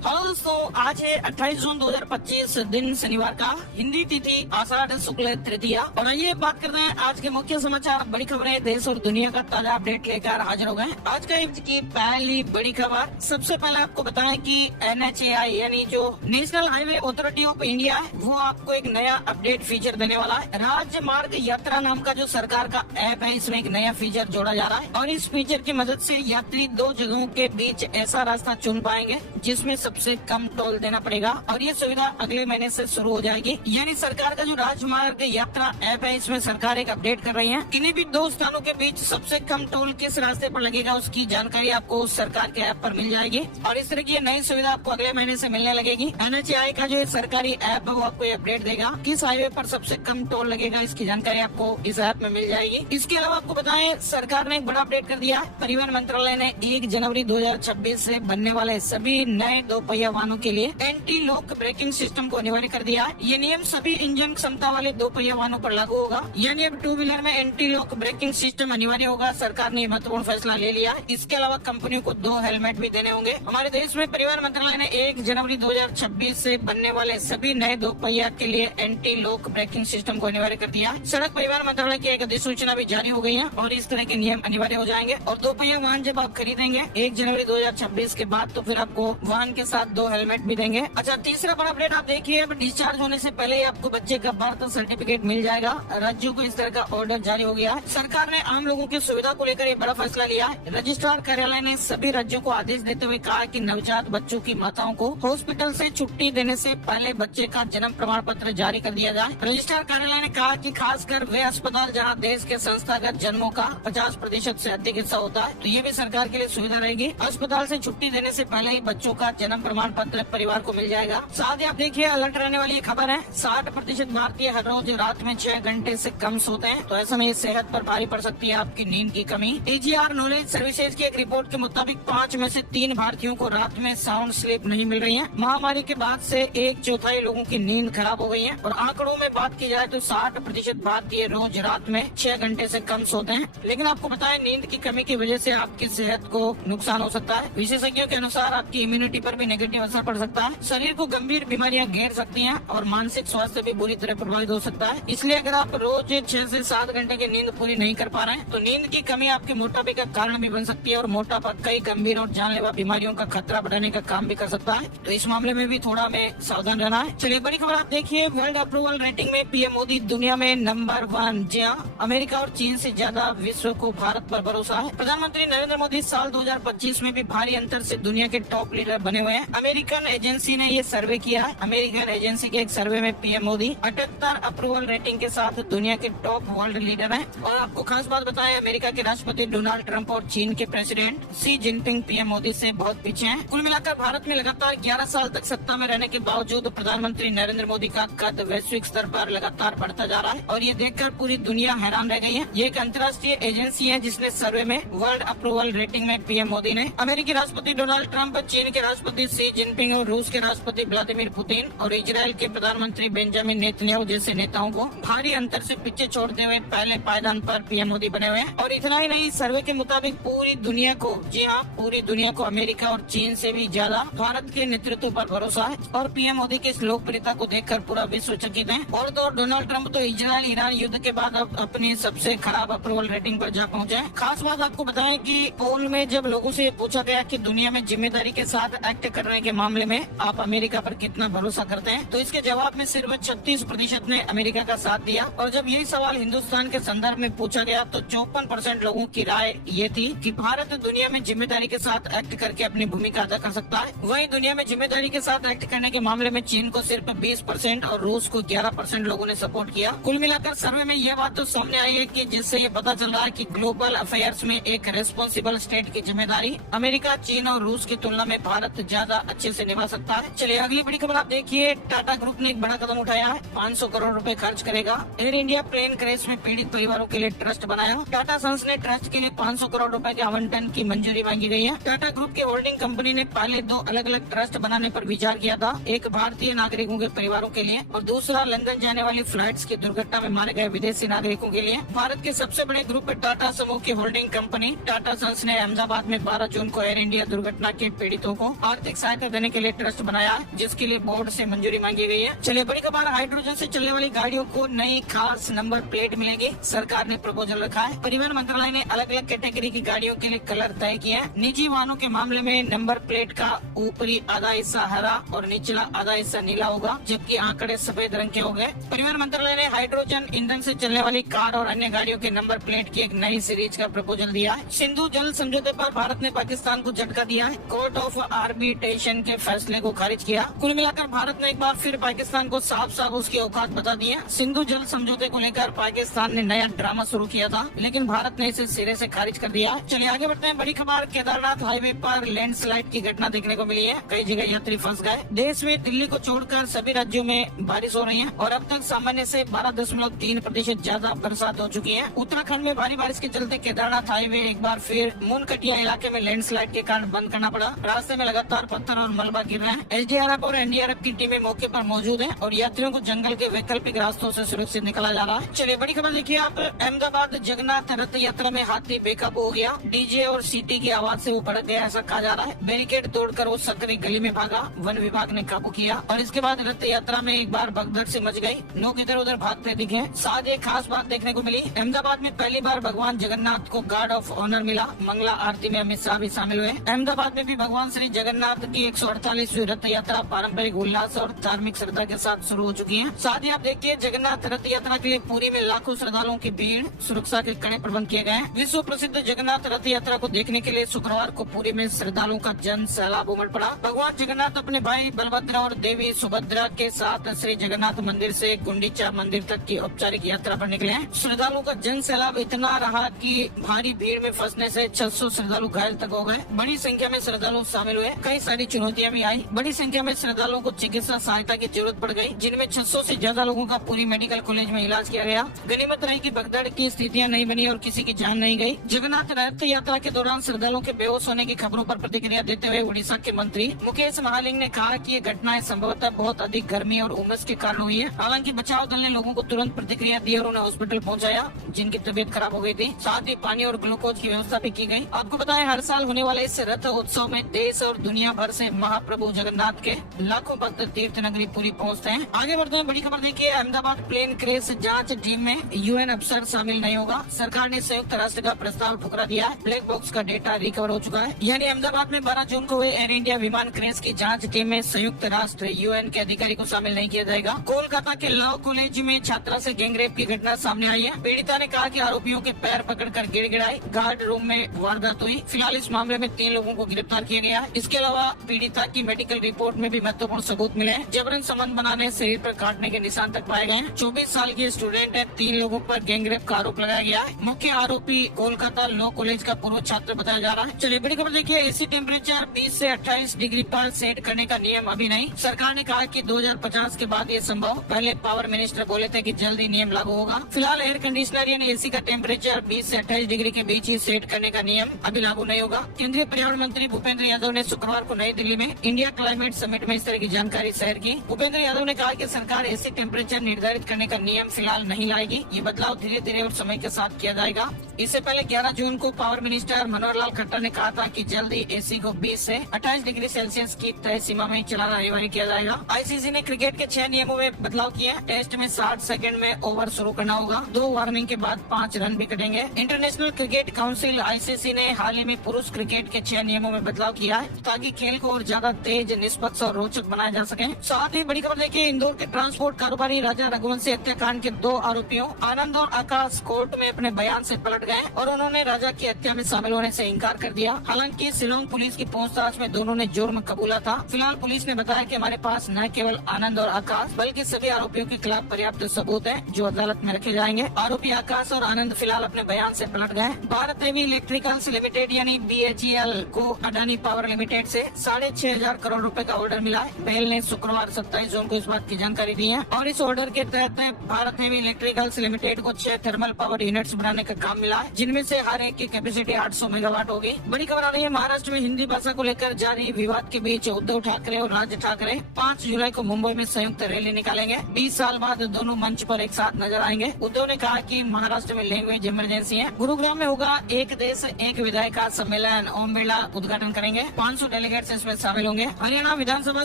Hello दोस्तों, आज है 28 जून 2025 दिन शनिवार का, हिंदी तिथि आषाढ़ शुक्ल तृतीया। और आइए बात करते हैं आज के मुख्य समाचार, बड़ी खबरें देश और दुनिया का ताजा अपडेट लेकर हाजिर हो गए। आज का की पहली बड़ी खबर, सबसे पहले आपको बताएं कि NHAI यानी जो national highway authority of India है, वो आपको एक नया अपडेट फीचर देने वाला है। राज्य मार्ग यात्रा नाम का जो सरकार का ऐप है, इसमें एक नया फीचर जोड़ा जा रहा है और इस फीचर की मदद से यात्री दो जगहों के बीच ऐसा रास्ता चुन पाएंगे जिसमें सबसे कम टोल देना पड़ेगा और ये सुविधा अगले महीने से शुरू हो जाएगी। यानी सरकार का जो राजमार्ग यात्रा ऐप है, इसमें सरकार एक अपडेट कर रही है। किन्हीं भी दो स्थानों के बीच सबसे कम टोल किस रास्ते पर लगेगा, उसकी जानकारी आपको उस सरकार के ऐप पर मिल जाएगी और इस तरह की नई सुविधा आपको अगले महीने से मिलने लगेगी। NHAI का जो सरकारी ऐप है, वो आपको अपडेट देगा किस हाईवे पर सबसे कम टोल लगेगा, इसकी जानकारी आपको इस ऐप में मिल जाएगी। इसके अलावा आपको बताएं, सरकार ने एक बड़ा अपडेट कर दिया है। परिवहन मंत्रालय ने 1 जनवरी 2026 से बनने वाले सभी नए दोपहिया वाहनों के लिए एंटी लॉक ब्रेकिंग सिस्टम को अनिवार्य कर दिया है। ये नियम सभी इंजन क्षमता वाले दोपहिया वाहनों पर लागू होगा। यानी अब 2 व्हीलर में एंटी लॉक ब्रेकिंग सिस्टम अनिवार्य होगा। सरकार ने महत्वपूर्ण फैसला ले लिया है। इसके अलावा कंपनियों को 2 हेलमेट भी देने होंगे। हमारे देश में परिवहन मंत्रालय ने 1 जनवरी 2026 से बनने वाले सभी नए दोपहिया के लिए एंटी लॉक ब्रेकिंग सिस्टम को अनिवार्य कर दिया है। सड़क परिवहन मंत्रालय की एक अधिसूचना भी जारी हो गई है और इस तरह के नियम अनिवार्य हो जाएंगे। और दोपहिया वाहन जब आप खरीदेंगे 1 जनवरी 2026 के बाद, तो फिर आपको वाहन के साथ 2 हेलमेट भी देंगे। अच्छा, तीसरा बड़ा अपडेट आप देखिए, अब डिस्चार्ज होने से पहले ही आपको बच्चे का बर्थ सर्टिफिकेट मिल जाएगा। राज्यों को इस तरह का ऑर्डर जारी हो गया है। सरकार ने आम लोगों की सुविधा को लेकर एक बड़ा फैसला लिया है। रजिस्ट्रार कार्यालय ने सभी राज्यों को आदेश देते हुए कहा कि नवजात बच्चों की माताओं को हॉस्पिटल से छुट्टी देने से पहले बच्चे का जन्म प्रमाण पत्र जारी कर दिया जाए। रजिस्ट्रार कार्यालय ने कहा कि खासकर वे अस्पताल जहां देश के संस्थागत जन्मों का 50% से अधिक हिस्सा होता है, तो ये भी सरकार के लिए सुविधा रहेगी। अस्पताल से छुट्टी देने से पहले ही बच्चों का जन्म प्रमाण पत्र परिवार को मिल जाएगा। साथ ही आप देखिए, अलर्ट रहने वाली ये खबर है, 60% भारतीय हर रोज रात में 6 घंटे से कम सोते हैं, तो ऐसे में सेहत पर भारी पड़ सकती है आपकी नींद की कमी। AGR नॉलेज सर्विसेज की एक रिपोर्ट के मुताबिक 5 में से 3 भारतीयों को रात में साउंड स्लीप नहीं मिल रही है। महामारी के बाद से 1/4 लोगों की नींद खराब हो गई है और आंकड़ों में बात की जाए तो 60% भारतीय रोज रात में 6 घंटे से कम सोते हैं। लेकिन आपको बताएं, नींद की कमी की वजह से आपकी सेहत को नुकसान हो सकता है। विशेषज्ञों के अनुसार आपकी इम्यूनिटी पर भी नेगेटिव असर पड़ सकता है। शरीर को गंभीर बीमारियां घेर सकती हैं और मानसिक स्वास्थ्य भी बुरी तरह प्रभावित हो सकता है। इसलिए अगर आप रोज 6 से 7 घंटे की नींद पूरी नहीं कर पा रहे हैं, तो नींद की कमी आपके मोटापे का कारण भी बन सकती है और मोटापा कई गंभीर और जानलेवा बीमारियों का खतरा बढ़ाने का काम भी कर सकता है। तो इस मामले में भी थोड़ा हमें सावधान रहना है। चलिए, बड़ी खबर आप देखिए, वर्ल्ड अप्रूवल रेटिंग में PM मोदी दुनिया में नंबर 1। जी हाँ, अमेरिका और चीन से ज्यादा विश्व को भारत पर भरोसा है। प्रधानमंत्री नरेंद्र मोदी साल 2025 में भी भारी अंतर से दुनिया के टॉप लीडर बने हुए हैं। अमेरिकन एजेंसी ने ये सर्वे किया है। अमेरिकन एजेंसी के एक सर्वे में PM मोदी 78 अप्रूवल रेटिंग के साथ दुनिया के टॉप वर्ल्ड लीडर हैं। और आपको खास बात बताएं, अमेरिका के राष्ट्रपति डोनाल्ड ट्रंप और चीन के president Xi Jinping PM Modi से बहुत पीछे हैं। कुल मिलाकर भारत में लगातार 11 साल तक सत्ता में रहने के बावजूद प्रधानमंत्री नरेंद्र मोदी का कद वैश्विक स्तर पर लगातार बढ़ता जा रहा है और ये देखकर पूरी दुनिया हैरान रह गई है। ये एक अंतर्राष्ट्रीय एजेंसी है जिसने सर्वे में वर्ल्ड अप्रूवल रेटिंग में PM मोदी ने अमेरिकी राष्ट्रपति डोनाल्ड ट्रंप, चीन के राष्ट्रपति शी जिनपिंग और रूस के राष्ट्रपति व्लादिमीर पुतिन और इजराइल के प्रधानमंत्री बेंजामिन नेतन्याहू जैसे नेताओं को भारी अंतर से पीछे छोड़ते हुए पहले पायदान पर PM मोदी बने हुए हैं। और इतना ही नहीं, सर्वे के मुताबिक पूरी दुनिया को, जी हाँ, पूरी दुनिया को अमेरिका और चीन से भी ज्यादा भारत के नेतृत्व पर भरोसा है और PM मोदी की इस लोकप्रियता को देखकर पूरा विश्व चकित है। और तो डोनाल्ड ट्रंप तो इजराइल ईरान युद्ध के बाद अब अपनी सबसे खराब अप्रूवल रेटिंग पर जा पहुंचे हैं। खास बात आपको बताएं कि पोल में जब लोगों से पूछा गया कि दुनिया में जिम्मेदारी के साथ एक्ट करने के मामले में आप अमेरिका पर कितना भरोसा करते हैं, तो इसके जवाब में सिर्फ 36% ने अमेरिका का साथ दिया। और जब यही सवाल हिंदुस्तान के संदर्भ में पूछा गया तो 54% लोगों की राय ये थी कि भारत दुनिया में जिम्मेदारी के साथ एक्ट करके अपनी भूमिका अदा कर सकता है। वहीं दुनिया में जिम्मेदारी के साथ एक्ट करने के मामले में चीन को सिर्फ 20% और रूस को 11% लोगों ने सपोर्ट किया। कुल मिलाकर सर्वे में यह बात तो सामने आई है कि जिससे ये पता चल रहा है कि ग्लोबल अफेयर्स में एक रेस्पॉन्सिबल स्टेट की जिम्मेदारी अमेरिका, चीन और रूस की तुलना में भारत ज्यादा अच्छे से निभा सकता है। चलिए, अगली बड़ी खबर आप देखिए, टाटा ग्रुप ने एक बड़ा कदम उठाया है। 500 करोड़ रुपए खर्च करेगा। एयर इंडिया प्लेन क्रैश में पीड़ित परिवारों के लिए ट्रस्ट बनाया। टाटा सन्स ने ट्रस्ट के लिए 500 करोड़ रुपए के आवंटन की मंजूरी मांगी गई है। टाटा ग्रुप की होल्डिंग कंपनी ने पहले 2 अलग अलग ट्रस्ट बनाने पर विचार किया था, एक भारतीय नागरिकों के परिवारों के लिए और दूसरा लंदन जाने वाली फ्लाइट्स की दुर्घटना में मारे गए विदेशी नागरिकों के लिए। भारत के सबसे बड़े ग्रुप टाटा समूह की होल्डिंग कंपनी टाटा सन्स ने अहमदाबाद में 12 जून को एयर इंडिया दुर्घटना के पीड़ितों को आर्थिक आर्थिक सहायता देने के लिए ट्रस्ट बनाया है, जिसके लिए बोर्ड से मंजूरी मांगी गई है। चलिए बड़ी खबर, हाइड्रोजन से चलने वाली गाड़ियों को नई खास नंबर प्लेट मिलेगी। सरकार ने प्रपोजल रखा है। परिवहन मंत्रालय ने अलग अलग कैटेगरी की गाड़ियों के लिए कलर तय किए हैं। निजी वाहनों के मामले में नंबर प्लेट का ऊपरी आधा हिस्सा हरा और निचला आधा हिस्सा नीला होगा, जबकि आंकड़े सफेद रंग के होंगे। परिवहन मंत्रालय ने हाइड्रोजन ईंधन से चलने वाली कार और अन्य गाड़ियों के नंबर प्लेट की एक नई सीरीज का प्रपोजल दिया है। सिंधु जल समझौते पर भारत ने पाकिस्तान को झटका दिया है। कोर्ट ऑफ आर्बिट्रेशन के फैसले को खारिज किया। कुल मिलाकर भारत ने एक बार फिर पाकिस्तान को साफ साफ उसकी औकात बता दी है। सिंधु जल समझौते को लेकर पाकिस्तान ने नया ड्रामा शुरू किया था, लेकिन भारत ने इसे सिरे से खारिज कर दिया। चलिए आगे बढ़ते हैं। बड़ी खबर, केदारनाथ हाईवे पर लैंडस्लाइड की घटना देखने को मिली है। कई जगह यात्री फंस गए। देश में दिल्ली को छोड़कर सभी राज्यों में बारिश हो रही है और अब तक सामान्य से 12.3% ज्यादा बरसात हो चुकी है। उत्तराखंड में भारी बारिश के चलते केदारनाथ हाईवे एक बार फिर मुनकटिया इलाके में लैंडस्लाइड के कारण बंद करना पड़ा। रास्ते में लगातार पत्थर और मलबा गिर रहे हैं। एसडीआरएफ और एनडीआरएफ की टीमें मौके पर मौजूद है और यात्रियों को जंगल के वैकल्पिक रास्तों से सुरक्षित निकाला जा रहा है। चलिए बड़ी खबर देखिए आप। अहमदाबाद जगन्नाथ रथ यात्रा में हाथी बेकाबू हो गया। डीजे और सीटी की आवाज से वो भड़क गया, ऐसा कहा जा रहा है। बैरिकेड तोड़कर वो सकरी गली में भागा। वन विभाग ने काबू किया और इसके बाद रथ यात्रा में एक बार भगदड़ से मच गई। लोग इधर उधर भागते दिखे। साथ एक खास बात देखने को मिली। अहमदाबाद में पहली बार भगवान जगन्नाथ को गार्ड ऑफ ऑनर मिला। मंगला आरती में अमित शाह भी शामिल हुए। अहमदाबाद में भी भगवान श्री जगन्नाथ की 148वीं रथ यात्रा पारंपरिक उल्लास और धार्मिक श्रद्धा के साथ शुरू हो चुकी है। साथ ही आप देखिए, जगन्नाथ रथ यात्रा के लिए पुरी में लाखों श्रद्धालुओं की भीड़। सुरक्षा के कड़े प्रबंध किए गए हैं। विश्व प्रसिद्ध जगन्नाथ रथ यात्रा को देखने के लिए शुक्रवार को पुरी में श्रद्धालुओं का जन सैलाब उमड़ पड़ा। भगवान जगन्नाथ अपने भाई बलभद्र और देवी सुभद्रा के साथ श्री जगन्नाथ मंदिर से गुंडीचा मंदिर तक की औपचारिक यात्रा पर निकले हैं। श्रद्धालुओं का जन सैलाब इतना रहा कि भारी भीड़ में फंसने से 600 श्रद्धालु घायल तक हो गए। बड़ी संख्या में श्रद्धालु शामिल हुए। कई सारी चुनौतियां भी आई। बड़ी संख्या में श्रद्धालुओं को चिकित्सा सहायता की जरूरत पड़ गई, जिनमें 600 से ज्यादा लोगों का पूरी मेडिकल कॉलेज में इलाज किया गया। गनीमत रही कि भगदड़ की स्थितियां नहीं बनी और किसी की जान नहीं गई। जगन्नाथ रथ यात्रा के दौरान श्रद्धालुओं के बेहोश होने की खबरों पर प्रतिक्रिया देते हुए उड़ीसा के मंत्री मुकेश महालिंग ने कहा कि ये घटनाएं संभवतः बहुत अधिक गर्मी और उमस के कारण हुई है। हालांकि बचाव दल ने लोगों को तुरंत प्रतिक्रिया दी और उन्हें हॉस्पिटल पहुंचाया, जिनकी तबीयत खराब हो गई थी। साथ ही पानी और ग्लूकोज की व्यवस्था भी की गई। आपको बताएं, हर साल होने वाले इस रथ उत्सव में देश और दुनिया भर से महाप्रभु जगन्नाथ के लाखों भक्त तीर्थ नगरी पुरी पहुंचते हैं। आगे बढ़ते हैं। बड़ी खबर देखिए, अहमदाबाद प्लेन क्रैश जांच टीम में यूएन अफसर शामिल नहीं होगा। सरकार ने संयुक्त राष्ट्र का प्रस्ताव ठुकरा दिया है। ब्लैक बॉक्स का डेटा रिकवर हो चुका है। यानी अहमदाबाद में 12 जून को हुए एयर इंडिया विमान क्रैश की जांच टीम में संयुक्त राष्ट्र यूएन के अधिकारी को शामिल नहीं किया जाएगा। कोलकाता के लॉ कॉलेज में छात्रा से गैंगरेप की घटना सामने आई है। पीड़िता ने कहा कि आरोपियों के पैर पकड़कर गिड़गिड़ाई। गार्ड रूम में वारदात हुई। फिलहाल इस मामले में 3 लोगों को गिरफ्तार किया गया है। इसके अलावा पीड़िता की मेडिकल रिपोर्ट में भी महत्वपूर्ण सबूत मिले हैं। जबरन संबंध बनाने, शरीर पर काटने के निशान तक पाए गए हैं। 24 साल की स्टूडेंट है। 3 लोगों पर गैंगरेप का आरोप लगाया गया है। मुख्य आरोपी कोलकाता लॉ कॉलेज का पूर्व छात्र बताया जा रहा है। चलिए बड़ी खबर देखिए, एसी टेम्परेचर 20 से 28 डिग्री पर सेट करने का नियम अभी नहीं। सरकार ने कहा कि 2050 के बाद ये संभव। पहले पावर मिनिस्टर बोले थे कि जल्दी नियम लागू होगा। फिलहाल एयर कंडीशनर यानी एसी का टेम्परेचर 20 से 28 डिग्री के बीच ही सेट करने का नियम अभी लागू नहीं होगा। केंद्रीय पर्यावरण मंत्री भूपेंद्र यादव ने शुक्रवार को नई दिल्ली में इंडिया क्लाइमेट समिट में इस तरह की जानकारी शेयर की। भूपेंद्र यादव ने कहा कि सरकार एसी टेम्परेचर निर्धारित करने का नियम फिलहाल नहीं लाएगी। ये बदलाव धीरे धीरे और समय के साथ किया जाएगा। इससे पहले 11 जून को पावर मिनिस्टर मनोहर लाल खट्टर ने कहा था कि जल्दी एसी को 20 से 28 डिग्री सेल्सियस की तय सीमा में चलाना अनिवार्य किया जाएगा। आईसीसी ने क्रिकेट के 6 नियमों में बदलाव किए हैं। टेस्ट में 60 सेकंड में ओवर शुरू करना होगा। 2 वार्निंग के बाद 5 रन भी कटेंगे। इंटरनेशनल क्रिकेट काउंसिल आईसीसी ने हाल ही में पुरुष क्रिकेट के 6 नियमों में बदलाव किया है, ताकि खेल को और ज्यादा तेज, निष्पक्ष और रोचक बनाया जा सके। साथ ही बड़ी खबर देखिए, इंदौर के ट्रांसपोर्ट कारोबारी राजा रघुवंशी हत्याकांड के 2 आरोपियों आनंद और आकाश कोर्ट में अपने बयान से पलट गए और उन्होंने राजा की हत्या में शामिल होने से इंकार कर दिया। हालांकि शिलोंग पुलिस की पूछताछ में दोनों ने जुर्म कबूला था। फिलहाल पुलिस ने बताया कि हमारे पास न केवल आनंद और आकाश बल्कि सभी आरोपियों के खिलाफ पर्याप्त सबूत हैं, जो अदालत में रखे जाएंगे। आरोपी आकाश और आनंद फिलहाल अपने बयान से पलट गए। भारत हेवी इलेक्ट्रिकल्स लिमिटेड यानी BHEL को अडानी पावर लिमिटेड से 6,500 करोड़ रुपए का ऑर्डर मिला है। बेल ने शुक्रवार 27 जून को इस बात की जानकारी दी है और इस ऑर्डर के तहत भारत हेवी इलेक्ट्रिकल्स लिमिटेड को 6 थर्मल पावर यूनिट्स बनाने का काम मिला है, जिनमें से हर एक की कैपेसिटी 800 मेगावाट होगी। बड़ी खबर आ रही है, महाराष्ट्र में हिंदी भाषा को लेकर जारी विवाद के बीच उद्धव ठाकरे और राज ठाकरे 5 जुलाई को मुंबई में संयुक्त रैली निकालेंगे। 20 साल बाद दोनों मंच पर एक साथ नजर आएंगे। उद्धव ने कहा कि महाराष्ट्र में लैंग्वेज इमरजेंसी है। गुरुग्राम में होगा एक देश एक विधायक का सम्मेलन। ओम बिरला उद्घाटन करेंगे। 500 डेलीगेट डेलीगेट्स इसमें शामिल होंगे। हरियाणा विधानसभा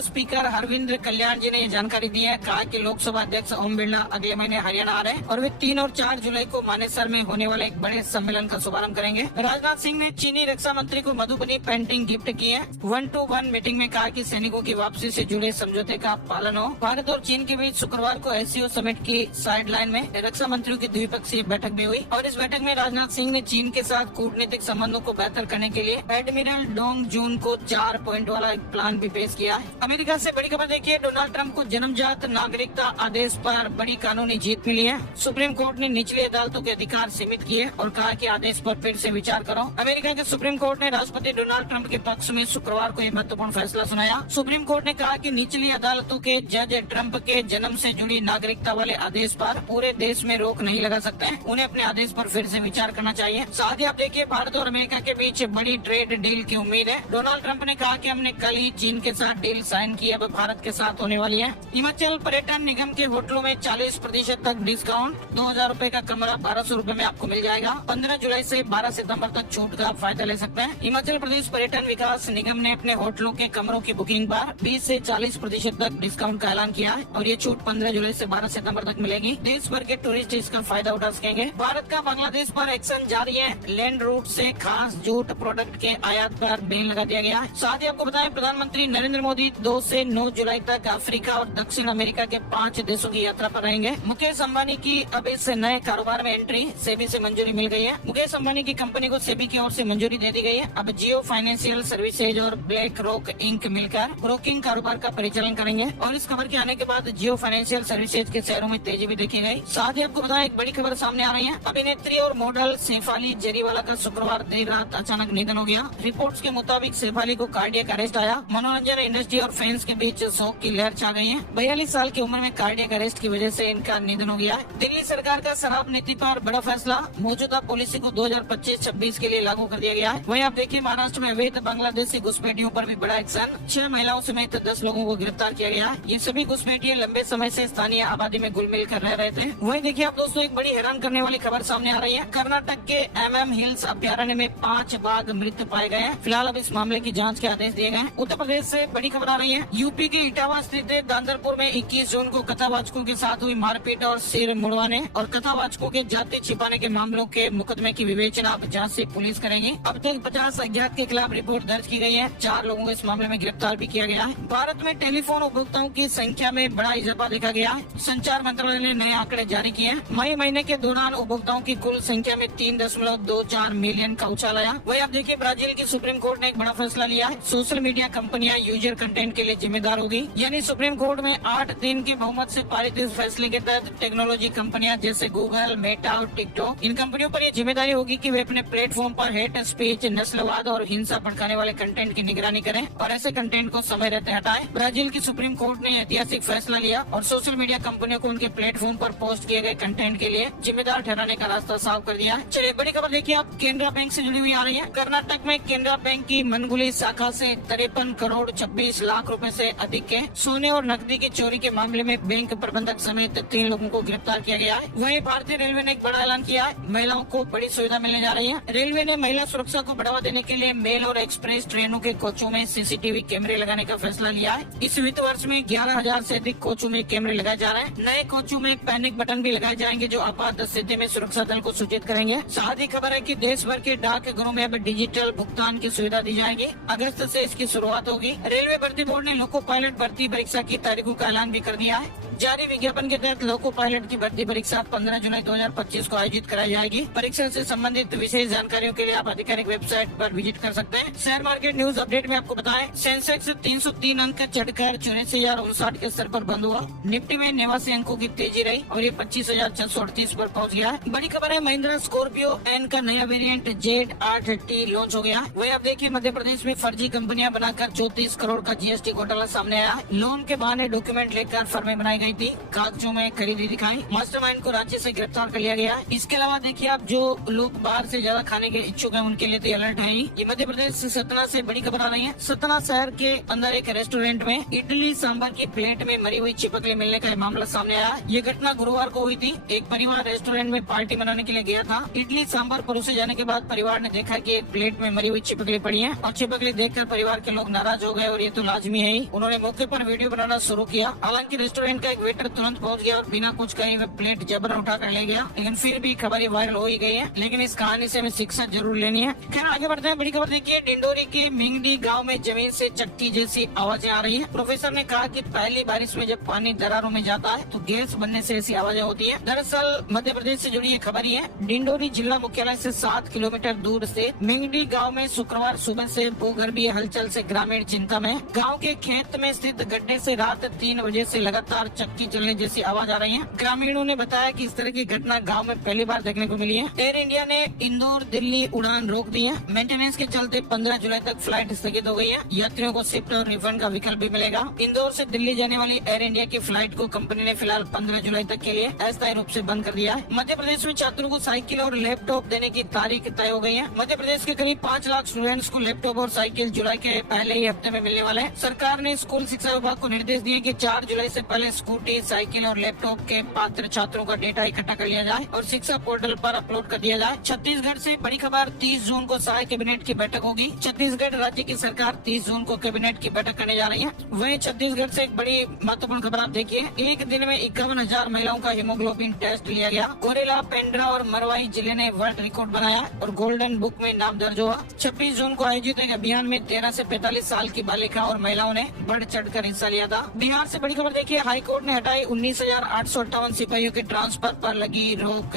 स्पीकर हरविंद्र कल्याण जी ने ये जानकारी दी है। कहा कि लोकसभा अध्यक्ष ओम बिरला अगले महीने हरियाणा आ रहे हैं और वे 3 और 4 जुलाई को मानेसर में होने वाले एक बड़े सम्मेलन का शुभारंभ करेंगे। राजनाथ सिंह ने चीनी रक्षा मंत्री को मधुबनी पेंटिंग गिफ्ट की है। 1-to-1 मीटिंग में कहा कि सैनिकों की वापसी से जुड़े समझौते का पालन हो। भारत और चीन के बीच शुक्रवार को एससीओ समिट की साइडलाइन में रक्षा मंत्रियों की द्विपक्षीय बैठक भी हुई और इस बैठक में राजनाथ सिंह ने चीन के साथ कूटनीतिक संबंधों को बेहतर करने के लिए एडमिरल डोंग जून को 4 पॉइंट वाला एक प्लान भी पेश किया है। अमेरिका से बड़ी खबर देखिए, डोनाल्ड ट्रंप को जन्मजात नागरिकता आदेश पर बड़ी कानूनी जीत मिली है। सुप्रीम कोर्ट ने निचली अदालतों के अधिकार सीमित किए और कहा कि आदेश पर फिर से विचार करो। अमेरिका के सुप्रीम कोर्ट ने राष्ट्रपति डोनाल्ड ट्रंप के पक्ष में शुक्रवार को यह महत्वपूर्ण फैसला सुनाया। सुप्रीम कोर्ट ने कहा कि निचली अदालतों के जज ट्रंप के जन्म से जुड़ी नागरिकता वाले आदेश पर पूरे देश में रोक नहीं लगा सकते हैं। उन्हें अपने आदेश पर फिर से विचार करना चाहिए। साथ ही आप देखिए, भारत और अमेरिका के बीच बड़ी ट्रेड डील की उम्मीद है। डोनाल्ड ट्रंप ने कहा कि हमने कल ही चीन के साथ डील साइन की, अब भारत के साथ होने वाली है। हिमाचल पर्यटन निगम के होटलों में 40% तक डिस्काउंट। 2000 रूपए का कमरा 1200 रूपए में आपको मिल जाएगा। 15 जुलाई से 12 सितंबर तक छूट का आप फायदा ले सकते हैं। हिमाचल प्रदेश पर्यटन विकास निगम ने अपने होटलों के कमरों की बुकिंग पर 20 से 40% तक डिस्काउंट का ऐलान किया है और ये छूट 15 जुलाई से 12 सितंबर तक मिलेगी। देश भर के टूरिस्ट इसका फायदा उठा सकेंगे। भारत का बांग्लादेश पर एक्शन जारी है। लैंड रूट से खास जूट प्रोडक्ट के आयात पर बैन लगा दिया गया है। साथ ही आपको बताएं, प्रधानमंत्री नरेंद्र मोदी 2 से 9 जुलाई तक अफ्रीका और दक्षिण अमेरिका के 5 देशों की यात्रा पर रहेंगे। मुकेश अंबानी की अब इस नए कारोबार में एंट्री सेबी से मंजूरी मिल गई है। मुकेश अंबानी की कंपनी को सेबी की ओर से मंजूरी दे दी गई है। अब जियो फाइनेंशियल सर्विसेज और ब्लैक रॉक इंक मिलकर ब्रोकिंग कारोबार का परिचालन करेंगे और इस खबर के आने के बाद जियो फाइनेंशियल सर्विसेज के शेयरों में तेजी भी देखी गई। साथ ही आपको बताएं, एक बड़ी खबर सामने आ रही है। अभिनेत्री और मॉडल शेफाली जरीवाला का शुक्रवार देर रात अचानक निधन हो गया। रिपोर्ट्स के मुताबिक शेफाली को कार्डियक अरेस्ट आया। मनोरंजन इंडस्ट्री और फैंस के बीच शोक की लहर छा गई है। 42 साल की उम्र में कार्डियक अरेस्ट की वजह से इनका निधन हो गया है। दिल्ली सरकार का शराब नीति पर बड़ा फैसला। मौजूदा पॉलिसी को 2025-26 के लिए लागू कर दिया गया है। वहीं आप देखिए, महाराष्ट्र में अवैध बांग्लादेशी घुसपैठियों पर भी बड़ा एक्शन। 6 महिलाओं समेत 10 लोगों को गिरफ्तार किया गया है। ये सभी घुसपैठिए लंबे समय से स्थानीय आबादी में घुल मिल कर रह रहे थे। वहीं देखिए आप दोस्तों, एक बड़ी हैरान करने वाली खबर सामने आ रही है। कर्नाटक के MM हिल्स अभ्यारण्य में 5 बाघ मृत पाए गए हैं। फिलहाल अब इस मामले की जांच के आदेश दिए गए हैं। उत्तर प्रदेश से बड़ी खबर आ रही है। यूपी के इटावा स्थित दांदरपुर में 21 जून को कथावाचकों के साथ हुई मारपीट और सिर मुड़वाने और कथावाचकों के जाति छिपाने के मामलों के मुकदमे की विवेचना अब जांच से पुलिस करेगी। अब तक 50 अज्ञात के खिलाफ रिपोर्ट दर्ज की गई है। 4 लोगों को इस मामले में गिरफ्तार भी किया गया है। भारत में टेलीफोन उपभोक्ताओं की संख्या में बड़ा इजाफा देखा गया है। संचार मंत्रालय ने नए आंकड़े जारी किए हैं। मई महीने के दौरान उपभोक्ताओं की कुल संख्या में 3.24 मिलियन का उछाल आया। वही आप देखिए, ब्राजील की सुप्रीम कोर्ट ने एक बड़ा फैसला लिया है। सोशल मीडिया कंपनियां यूजर कंटेंट के लिए जिम्मेदार होगी। यानी सुप्रीम कोर्ट में 8 दिन के बहुमत से पारित इस फैसले के तहत टेक्नोलॉजी कंपनियां जैसे गूगल, मेटा और टिकटॉक, इन कंपनियों पर ये जिम्मेदारी होगी कि वे अपने प्लेटफॉर्म पर हेट स्पीच, नस्लवाद और हिंसा भड़काने वाले कंटेंट की निगरानी करें और ऐसे कंटेंट को समय रहते हटाएं। ब्राजील की सुप्रीम कोर्ट ने ऐतिहासिक फैसला लिया और सोशल मीडिया कंपनियों को उनके प्लेटफॉर्म पर पोस्ट किए गए कंटेंट के लिए जिम्मेदार ठहराने का रास्ता साफ कर दिया है। चलिए बड़ी खबर देखिए, आप केनरा बैंक से जुड़ी हुई आ रही है। कर्नाटक में केनरा बैंक की मनगुली शाखा से 53 करोड़ 26 लाख रुपए से अधिक के सोने और नकदी की चोरी के मामले में बैंक प्रबंधक समेत 3 लोगों को गिरफ्तार किया गया है। वहीं भारतीय रेलवे ने एक बड़ा ऐलान किया है। महिलाओं को बड़ी सुविधा मिलने जा रही है। रेलवे ने महिला सुरक्षा को बढ़ावा देने के लिए मेल और एक्सप्रेस ट्रेनों के कोचों में CCTV कैमरे लगाने का फैसला लिया है। इस वित्त वर्ष में 11,000 से अधिक कोचों में कैमरे लगाए जा रहे हैं। नए कोचों में पैनिक बटन भी लगाए जाएंगे जो आपात स्थिति में सुरक्षा दल को सूचित करेंगे। साथ ही खबर है कि देश भर के डाकघरों में अब डिजिटल भुगतान की सुविधा दी जाएगी। अगस्त से इसकी शुरुआत होगी। रेलवे भर्ती बोर्ड ने लोको पायलट भर्ती परीक्षा की तारीखों का ऐलान भी कर दिया है। जारी विज्ञापन के तहत लोको पायलट की भर्ती परीक्षा 15 जुलाई 2025 को आयोजित कराई जाएगी। परीक्षा से संबंधित विशेष जानकारियों के लिए आप आधिकारिक वेबसाइट पर विजिट कर सकते हैं। शेयर मार्केट न्यूज अपडेट में आपको बताएं, सेंसेक्स 303 अंक चढ़कर 84,059 के स्तर पर बंद हुआ। निफ्टी में 89 अंकों की तेजी रही और ये 25,638 पर पहुंच गया है। बड़ी खबर है, महिंद्रा स्कॉर्पियो एन का नया वेरिएंट Z8T लॉन्च हो गया। वही आप देखिए, मध्य प्रदेश में फर्जी कंपनियां बनाकर 34 करोड़ का GST घोटाला सामने आया। लोन के बहाने डॉक्यूमेंट लेकर फर्में बनाई गई गई थी, कागजों में खरीदी दिखाई, मास्टरमाइंड को रांची से गिरफ्तार कर लिया गया। इसके अलावा देखिए आप, जो लोग बाहर से ज्यादा खाने के इच्छुक हैं उनके लिए तो अलर्ट है ही। ये मध्य प्रदेश से सतना से बड़ी खबर आ रही है। सतना शहर के अंदर एक रेस्टोरेंट में इडली सांभर की प्लेट में मरी हुई छिपकली मिलने का मामला सामने आया। ये घटना गुरुवार को हुई थी। एक परिवार रेस्टोरेंट में पार्टी मनाने के लिए गया था। इडली सांभर परोसे जाने के बाद परिवार ने देखा कि एक प्लेट में मरी हुई छिपकली पड़ी है और छिपकली देखकर परिवार के लोग नाराज हो गए और ये तो लाजमी है ही। उन्होंने मौके पर वीडियो बनाना शुरू किया। हालांकि रेस्टोरेंट का एक वेटर तुरंत पहुंच गया और बिना कुछ कहे वह प्लेट जबरन उठा कर ले गया, लेकिन फिर भी खबर ये वायरल हो ही गई है। लेकिन इस कहानी से हमें शिक्षा जरूर लेनी है। खैर आगे बढ़ते हैं। बड़ी खबर देखिए, डिंडोरी के मिंगडी गांव में जमीन से चक्की जैसी आवाजें आ रही हैं। प्रोफेसर ने कहा कि पहली बारिश में जब पानी दरारों में जाता है तो गैस बनने से ऐसी आवाजें होती है। दरअसल मध्य प्रदेश से जुड़ी ये खबर ही है। डिंडोरी जिला मुख्यालय से 7 किलोमीटर दूर से मिंगडी गाँव में शुक्रवार सुबह से भूगर्भीय हलचल से ग्रामीण चिंता में। गाँव के खेत में स्थित गड्ढे से रात 3 बजे से लगातार चक्की चलने जैसी आवाज आ रही है। ग्रामीणों ने बताया कि इस तरह की घटना गाँव में पहली बार देखने को मिली है। एयर इंडिया ने इंदौर दिल्ली उड़ान रोक दी है। मेंटेनेंस के चलते 15 जुलाई तक फ्लाइट स्थगित हो गई है। यात्रियों को शिफ्ट और रिफंड का विकल्प भी मिलेगा। इंदौर से दिल्ली जाने वाली एयर इंडिया की फ्लाइट को कंपनी ने फिलहाल 15 जुलाई तक के लिए अस्थायी रूप से बंद कर दिया है। मध्य प्रदेश में छात्रों को साइकिल और लैपटॉप देने की तारीख तय हो गई है। मध्य प्रदेश के करीब 5 लाख स्टूडेंट्स को लैपटॉप और साइकिल जुलाई के पहले ही हफ्ते में मिलने वाले हैं। सरकार ने स्कूल शिक्षा विभाग को निर्देश दिए कि 4 जुलाई से पहले स्कूटी, साइकिल और लैपटॉप के पात्र छात्रों का डेटा इकट्ठा कर लिया जाए और शिक्षा पोर्टल पर अपलोड कर दिया जाए। छत्तीसगढ़ से बड़ी खबर, 30 जून को सहायक कैबिनेट की बैठक होगी। छत्तीसगढ़ राज्य की सरकार 30 जून को कैबिनेट की बैठक करने जा रही है। वहीं छत्तीसगढ़ से एक बड़ी महत्वपूर्ण खबर आप देखिए, एक दिन में 51,000 महिलाओं का हीमोग्लोबिन टेस्ट लिया गया। गोरेला, पेंड्रा और मरवाई जिले ने वर्ल्ड रिकॉर्ड बनाया और गोल्डन बुक में नाम दर्ज हुआ। 26 जून को आयोजित एक अभियान में 13 से 45 साल की बालिका और महिलाओं ने बढ़ चढ़कर हिस्सा लिया था। बिहार से बड़ी खबर देखिए, हाईकोर्ट ने हटाई 19,858 सिपाहियों के ट्रांसफर पर लगी रोक।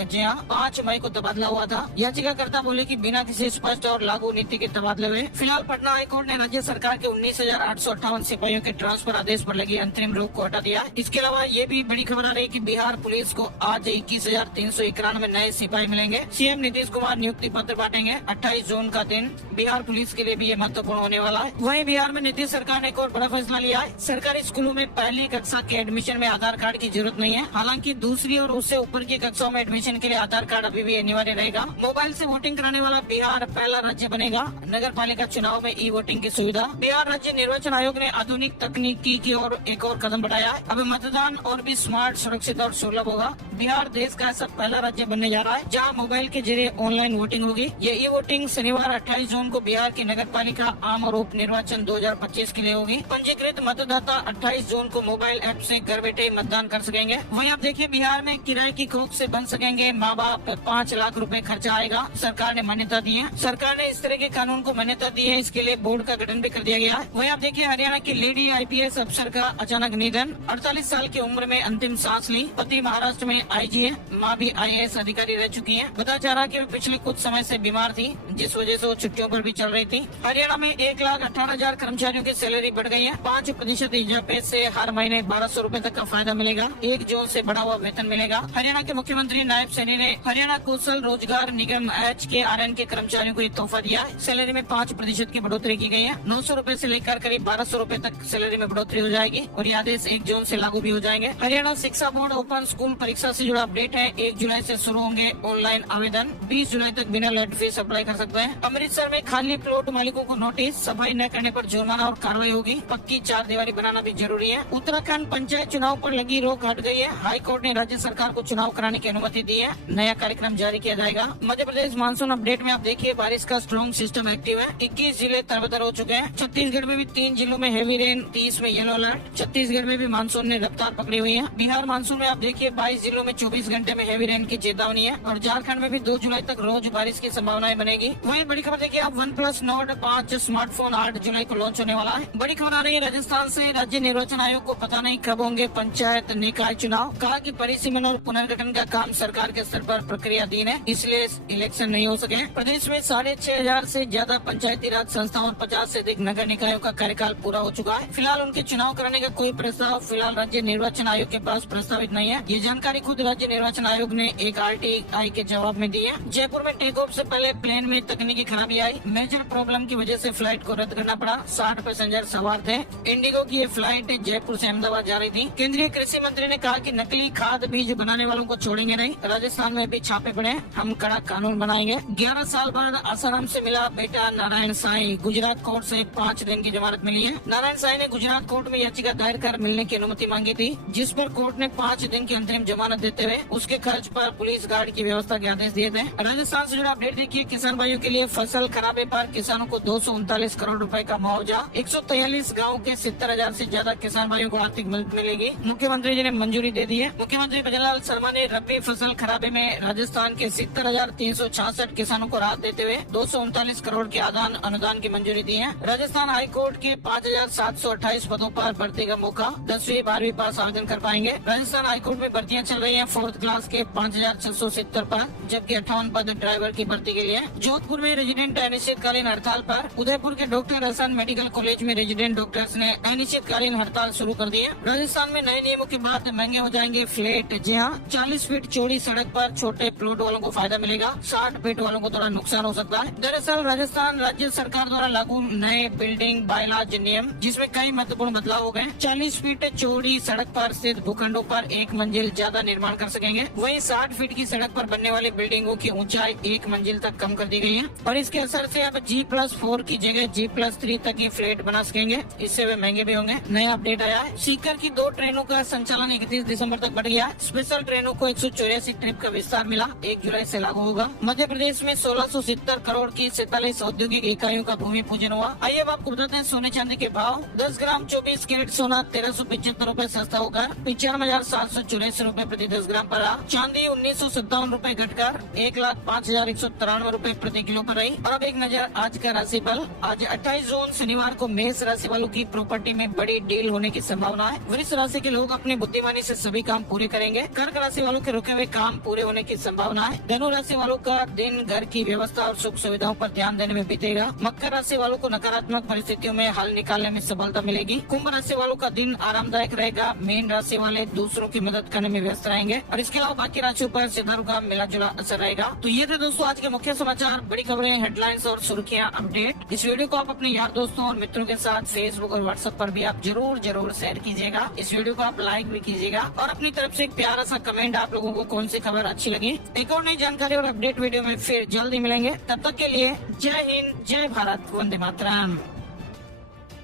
5 मई को तबादला हुआ था। याचिकाकर्ता बोले कि बिना किसी स्पष्ट और लागू नीति के तबादले हुए। फिलहाल पटना हाईकोर्ट ने राज्य सरकार के 19,858 सिपाहियों के ट्रांसफर आदेश पर लगी अंतरिम रोक को हटा दिया। इसके अलावा ये भी बड़ी खबर आ रही है कि बिहार पुलिस को आज 21,391 नए सिपाही मिलेंगे। सीएम नीतीश कुमार नियुक्ति पत्र बांटेंगे। 28 जून का दिन बिहार पुलिस के लिए भी ये महत्वपूर्ण होने वाला है। वहीं बिहार में नीतीश सरकार ने एक और बड़ा फैसला लिया है। सरकारी स्कूलों में पहली कक्षा के एडमिशन में आधार कार्ड की जरूरत नहीं है। हालांकि दूसरी और उससे ऊपर की कक्षाओं में एडमिशन के लिए आधार कार्ड अभी भी अनिवार्य रहेगा। मोबाइल से वोटिंग कराने वाला बिहार पहला राज्य बनेगा। नगर पालिका चुनाव में ई वोटिंग की सुविधा। बिहार राज्य निर्वाचन आयोग ने आधुनिक तकनीकी की ओर एक और कदम बढ़ाया है। अब मतदान और भी स्मार्ट, सुरक्षित और सुलभ होगा। बिहार देश का ऐसा पहला राज्य बनने जा रहा है जहां मोबाइल के जरिए ऑनलाइन वोटिंग होगी। ये ई वोटिंग शनिवार 28 जून को बिहार की नगर पालिका आम और उप निर्वाचन 2025 के लिए होगी। पंजीकृत मतदाता 28 जून को मोबाइल ऐप से घर बैठे ही मतदान कर सकेंगे। वहीं आप देखिए, बिहार में किराए की कोख से बन सकेंगे माँ बाप। 5 लाख रुपए खर्चा आएगा। सरकार ने मान्यता दी है। सरकार ने इस तरह के कानून को मान्यता दी है। इसके लिए बोर्ड का गठन भी कर दिया गया है। वहीं आप देखिए, हरियाणा की लेडी IPS अफसर का अचानक निधन। 48 साल की उम्र में अंतिम सांस ली। पति महाराष्ट्र में IG है, माँ भी IAS अधिकारी रह चुकी है। बताया जा रहा कि पिछले कुछ समय से बीमार थी, जिस वजह से वो छुट्टियों पर भी चल रही थी। हरियाणा में 1,18,000 कर्मचारियों की सैलरी बढ़ गई है। 5% इजाफे से हर महीने 1,200 रूपए तक का फायदा मिलेगा। 1 जून से बढ़ा हुआ वेतन मिलेगा। हरियाणा के मुख्यमंत्री नायब सैनी ने हरियाणा कौशल रोजगार निगम HKRN के कर्मचारियों को ये तोहफा दिया है। सैलरी में 5% की बढ़ोतरी की गई है। 900 रूपए से लेकर करीब 1,200 रूपए तक सैलरी में बढ़ोतरी हो जाएगी और ये आदेश 1 जून से लागू भी हो जाएंगे। हरियाणा शिक्षा बोर्ड ओपन स्कूल परीक्षा से जुड़ा अपडेट है। 1 जुलाई से शुरू होंगे ऑनलाइन आवेदन। 20 जुलाई तक बिना लेट फीस अप्लाई कर सकते हैं। अमृतसर में खाली प्लॉट मालिकों को नोटिस, सफाई न करने पर जुर्माना और कार्रवाई होगी। पक्की 4 दीवारी बनाना भी जरूरी है। उत्तराखंड पंचायत चुनाव पर लगी रोक हट गई है। हाई कोर्ट ने राज्य सरकार को चुनाव कराने की अनुमति दी है। नया कार्यक्रम जारी किया जाएगा। मध्य प्रदेश मानसून अपडेट में आप देखिए, बारिश का स्ट्रॉन्ग सिस्टम एक्टिव है। 21 जिले तरबतर हो चुके हैं। छत्तीसगढ़ में भी 3 जिलों में हेवी रेन, 30 में येलो अलर्ट। छत्तीसगढ़ में भी मानसून ने रफ्तार पकड़ी हुई है। बिहार मानसून में आप देखिए, 22 जिलों में 24 घंटे में हेवी रेन की चेतावनी है और झारखंड में भी 2 जुलाई तक रोज बारिश की संभावनाएं बनेगी। वहीं बड़ी खबर देखिए, आप OnePlus Nord 5 स्मार्टफोन 8 जुलाई को लॉन्च होने वाला है। बड़ी खबर आ रही है राजस्थान से। राज्य निर्वाचन आयोग को पता नहीं कब होंगे पंचायत निकाय चुनाव। कहा कि परिसीमन और पुनर्गठन का काम सरकार के स्तर पर प्रक्रियाधीन है, इसलिए इलेक्शन नहीं हो सके। प्रदेश में 6,500 से ज्यादा पंचायती राज संस्थाओं और 50 से अधिक नगर निकायों का कार्यकाल पूरा हो चुका है। फिलहाल उनके चुनाव कराने का कोई प्रस्ताव फिलहाल राज्य निर्वाचन आयोग के पास प्रस्तावित नहीं है। ये जानकारी खुद राज्य निर्वाचन आयोग ने एक RTI के जवाब में दी है। जयपुर में टेक ऑफ से पहले प्लेन में तकनीकी खराबी आई। मेजर प्रॉब्लम की वजह से फ्लाइट को रद्द करना पड़ा। 60 पैसेंजर सवार थे। इंडिगो की ये फ्लाइट जयपुर से अहमदाबाद जा रही थी। केंद्रीय कृषि मंत्री ने कहा कि नकली खाद बीज बनाने वालों को छोड़ेंगे नहीं। राजस्थान में भी छापे पड़े, हम कड़ा कानून बनाएंगे। 11 साल बाद आसाराम से मिला बेटा नारायण साईं। गुजरात कोर्ट से 5 दिन की जमानत मिली है। नारायण साईं ने गुजरात कोर्ट में याचिका दायर कर मिलने की अनुमति मांगी थी, जिस पर कोर्ट ने 5 दिन की अंतरिम जमानत देते हुए उसके खर्च पर पुलिस गार्ड की व्यवस्था के आदेश दिए थे। राजस्थान से जुड़ा अपडेट देखिए। किसान भाइयों के लिए फसल खराबे पर किसानों को 239 करोड़ रुपए का मुआवजा। 143 गाँव के 70,000 से ज्यादा किसान भाइयों को आर्थिक मदद मिलेगी। मुख्यमंत्री जी ने मंजूरी दे दी है। मुख्यमंत्री भजनलाल शर्मा ने रबी फसल खराबे में राजस्थान के 70,366 किसानों को राहत देते हुए 239 करोड़ के आदान अनुदान की मंजूरी दी है। राजस्थान हाई कोर्ट के 5,728 पदों पर भर्ती का मौका। 10वीं 12वीं पास आवेदन कर पाएंगे। राजस्थान हाई कोर्ट में भर्तियां चल रही हैं 4th क्लास के 5,670 पर, जबकि 58 पद ड्राइवर की भर्ती के लिए। जोधपुर में रेजिडेंट अनिश्चितकालीन हड़ताल पर। उदयपुर के डॉक्टर हसन मेडिकल कॉलेज में रेजिडेंट डॉक्टर्स ने अनिश्चितकालीन हड़ताल शुरू कर दी है। राजस्थान में नए नियमों के बाद महंगे हो जाएंगे फ्लैट। जी हाँ, 40 फीट चौड़ी सड़क पर छोटे प्लॉट वालों को फायदा मिलेगा, 60 फीट वालों को थोड़ा नुकसान हो सकता है। दरअसल राजस्थान राज्य सरकार द्वारा लागू नए बिल्डिंग बायलॉज नियम, जिसमें कई महत्वपूर्ण बदलाव हो गए। 40 फीट चौड़ी सड़क पर स्थित भूखंडों पर 1 मंजिल ज्यादा निर्माण कर सकेंगे। वहीं 60 फीट की सड़क पर बनने वाली बिल्डिंगों की ऊंचाई 1 मंजिल तक कम कर दी गई है और इसके असर से अब G+4 की जगह G+3 तक ही फ्लैट बना सकेंगे। इससे वे महंगे भी होंगे। नया अपडेट आया है। सीकर की 2 ट्रेनों का संचालन 31 दिसंबर तक बढ़ गया। स्पेशल ट्रेनों को 184 ट्रिप का विस्तार मिला। 1 जुलाई से लागू होगा। मध्य प्रदेश में 1670 करोड़ की 47 औद्योगिक इकाइयों का भूमि पूजन हुआ। आइए अब आपको बताते हैं सोने चांदी के भाव। 10 ग्राम 24 कैरेट सोना 1375 रूपए सस्ता होकर 95,784 रूपए प्रति 10 ग्राम पर रहा। चांदी 1957 रूपए घटकर 1,05,193 रूपए प्रति किलो पर रही। और अब एक नजर आज का राशिफल। आज 28 जून शनिवार को मेष राशि वालों की प्रॉपर्टी में बड़ी डील होने की संभावना है। वृष राशि के लोग अपनी बुद्धिमानी से सभी काम पूरे करेंगे। कर्क राशि वालों के रुके हुए काम पूरे होने की संभावना है। धनु राशि वालों का दिन घर की व्यवस्था और सुख सुविधाओं पर ध्यान देने में बीतेगा। मकर राशि वालों को नकारात्मक परिस्थितियों में हल निकालने में सफलता मिलेगी। कुंभ राशि वालों का दिन आरामदायक रहेगा। मीन राशि वाले दूसरों की मदद करने में व्यस्त रहेंगे और इसके अलावा बाकी राशियों पर सितारों का मिला जुला असर रहेगा। तो ये थे दोस्तों आज के मुख्य समाचार, बड़ी खबरें, हेडलाइंस और सुर्खियां अपडेट। इस वीडियो को आप अपने यार दोस्तों और मित्रों के साथ फेसबुक और व्हाट्सएप पर भी आप जरूर शेयर कीजिएगा। इस वीडियो को आप लाइक भी कीजिएगा और अपनी तरफ से एक प्यारा सा कमेंट, आप लोगों को कौन सी खबर अच्छी लगी। एक और नई जानकारी और अपडेट वीडियो में फिर जल्दी मिलेंगे। तब तक के लिए जय हिंद, जय भारत, वंदे मातरम।